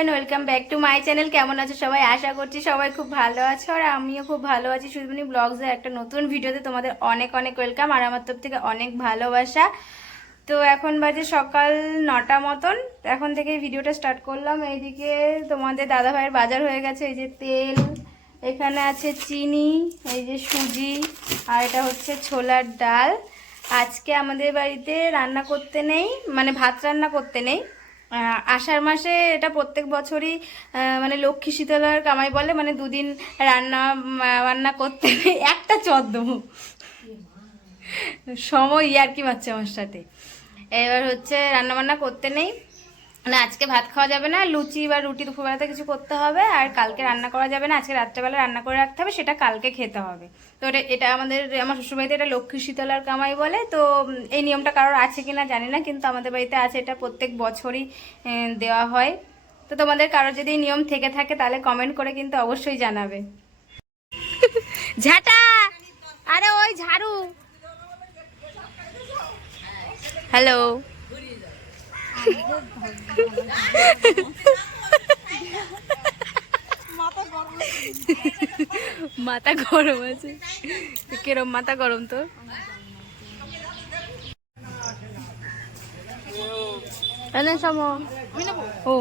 Everyone welcome back to my channel কেমন আছো সবাই? আশা করছি সবাই খুব ভালো আছো আর আমিও খুব ভালো আছি। সুজমিনী ব্লগসের একটা নতুন ভিডিওতে তোমাদের অনেক অনেক ওয়েলকাম আর আমার তরফ থেকে অনেক ভালোবাসা। তো এখন বাজে সকাল নটা মতন। এখন থেকে ভিডিওটা স্টার্ট করলাম। এইদিকে তোমাদের দাদা ভাইয়ের বাজার হয়ে গেছে। এই যে তেল, এখানে আছে চিনি, এই যে সুজি আর এটা হচ্ছে ছোলার ডাল। আজকে আমাদের বাড়িতে রান্না করতে নেই মানে ভাত রান্না করতে নেই। আষাঢ় মাসে এটা প্রত্যেক বছরই মানে লক্ষ্মী শীতলার কামাই বলে মানে দুদিন রান্না বান্না করতে একটা চদ্দ সময় আর কি বাচ্চা আমার সাথে। এবার হচ্ছে রান্না বান্না করতে নেই। মানে আজকে ভাত খাওয়া যাবে না, লুচি বা রুটি দুপুরবেলাতে কিছু করতে হবে, আর কালকে রান্না করা যাবে না, আজকে রাত্রেবেলা রান্না করে রাখতে হবে, সেটা কালকে খেতে হবে। তো এটা এটা আমাদের, আমার শ্বশুরবাড়িতে এটা লক্ষ্মী শীতলার কামাই বলে, তো এই নিয়মটা কারোর আছে কিনা জানি না, কিন্তু আমাদের বাড়িতে আছে, এটা প্রত্যেক বছরই দেওয়া হয়। তো তোমাদের কারোর যদি নিয়ম থেকে থাকে, তাহলে কমেন্ট করে কিন্তু অবশ্যই জানাবে। ঝাঁটা! আরে ওই ঝাড়ু। হ্যালো মাথা গরম আছে। কিরম মাথা গরম তো সামো। ও।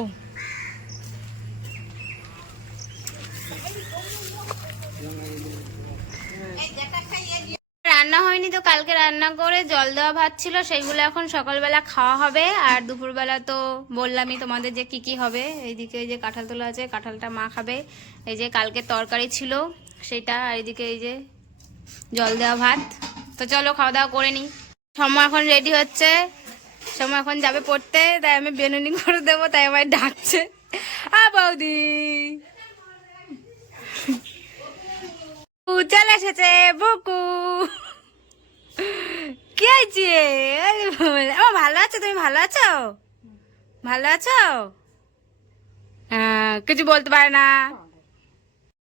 রান্না হয়নি তো, কালকে রান্না করে জল দেওয়া ভাত ছিল সেইগুলো এখন সকালবেলা খাওয়া হবে। আর দুপুরবেলা তো বললামই তোমাদের যে কি কি হবে। এইদিকে এই যে কাঁঠাল তোলা আছে, কাঁঠালটা মা খাবে। এই যে কালকে তরকারি ছিল, সেটা আর এইদিকে এই যে জল দেওয়া ভাত। তো চলো খাওয়া দাওয়া করে নিই। সময় এখন রেডি হচ্ছে। সময় এখন যাবে পড়তে, তাই আমি বেনুনি করে দেবো, তাই আমার ডাকছে। আ বৌদি! চলে এসেছে, বুকু! কি হয়েছে? আমার ভালো আছো? তুমি ভালো আছো? ভালো আছো? কিছু বলতে পারে না।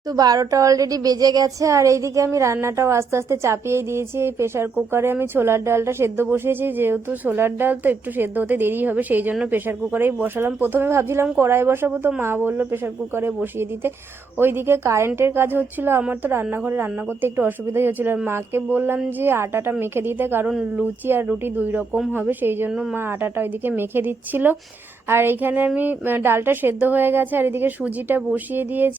তো বারোটা অলরেডি বেজে গেছে আর এইদিকে আমি রান্নাটাও আস্তে আস্তে চাপিয়ে দিয়েছি। এই প্রেশার কুকারে আমি ছোলার ডালটা সেদ্ধ বসিয়েছি। যেহেতু ছোলার ডাল তো একটু সেদ্ধ হতে দেরি হবে, সেই জন্য প্রেশার কুকারেই বসালাম। প্রথমে ভাবছিলাম কড়াই বসাবো, তো মা বলল প্রেশার কুকারে বসিয়ে দিতে। ওইদিকে কারেন্টের কাজ হচ্ছিল, আমার তো রান্নাঘরে রান্না করতে একটু অসুবিধাই হচ্ছিল। মাকে বললাম যে আটাটা মেখে দিতে, কারণ লুচি আর রুটি দুই রকম হবে, সেই জন্য মা আটাটা ওইদিকে মেখে দিচ্ছিল। আর এইখানে আমি ডালটা সেদ্ধ হয়ে গেছে, আর এদিকে সুজিটা বসিয়ে দিয়েছি। এখন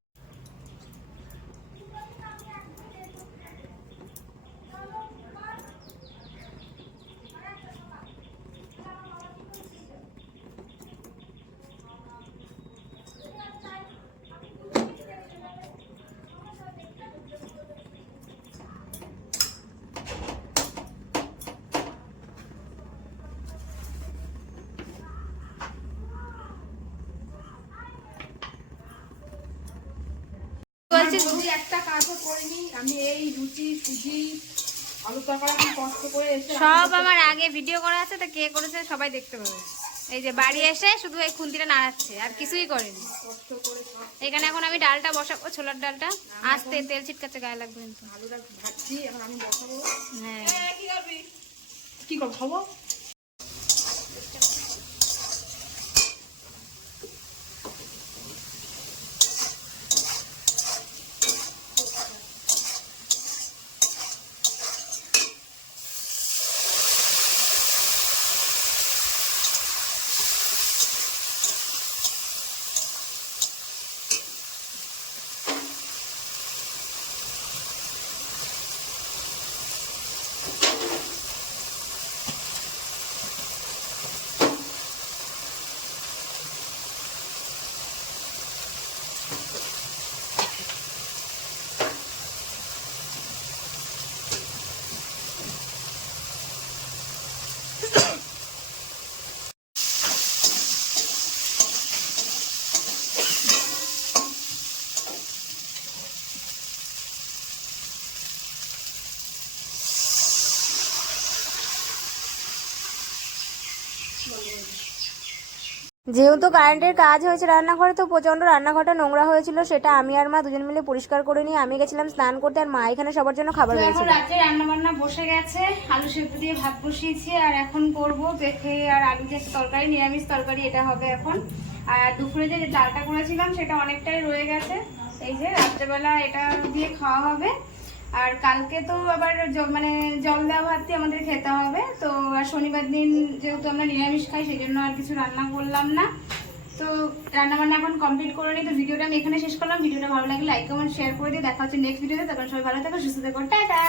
আমি একটা কাজও করিনি আমি এই লুচি সুজি আলু তরকারি আমি কষ্ট করে এসে সব আমার আগে ভিডিও করা আছে তো কে করেছে সবাই দেখতে পাবে। এই যে বাড়ি এসে শুধু এই খুন্তিটা নাড়াচ্ছে আর কিছুই করেনি। এখানে এখন আমি ডালটা বসাবো ছোলার ডালটা। আস্তে তেল ছিটকাচ্ছে গায়ে লাগবে কিন্তু। আলুটা ভাজছি এখন আমি বসাবো। হ্যাঁ। কি করব খাব? যেহেতু কারেন্টের কাজ হয়েছে রান্নাঘরে তো প্রচণ্ড রান্নাঘরটা নোংরা হয়েছিল সেটা আমি আর মা দুজন মিলে পরিষ্কার করে নিয়ে আমি গেছিলাম স্নান করতে আর মা এখানে সবার জন্য খাবার এখন রাতে রান্না বান্না বসে গেছে আলু সেদ্ধ দিয়ে ভাত বসিয়েছি আর এখন করব পেঁপে আর আলু একটা তরকারি নিরামিষ তরকারি এটা হবে এখন। আর দুপুরে যে ডালটা করেছিলাম সেটা অনেকটাই রয়ে গেছে। এই যে রাত্রেবেলা এটা দিয়ে খাওয়া হবে। আর কালকে তো আবার মানে জল দেওয়া ভাতটি আমাদের খেতে হবে। তো আর শনিবার দিন যেহেতু আমরা নিরামিষ খাই সেই জন্য আর কিছু রান্না করলাম না। তো রান্না বান্না এখন কমপ্লিট করে নিই। তো ভিডিওটা আমি এখানে শেষ করলাম। ভিডিওটা ভালো লাগলে লাইক কমেন্ট শেয়ার করে দিয়ে দেখা হচ্ছে নেক্সট ভিডিওতে তখন সবাই ভালো থাকো, সুস্থ থাকো। টাটা!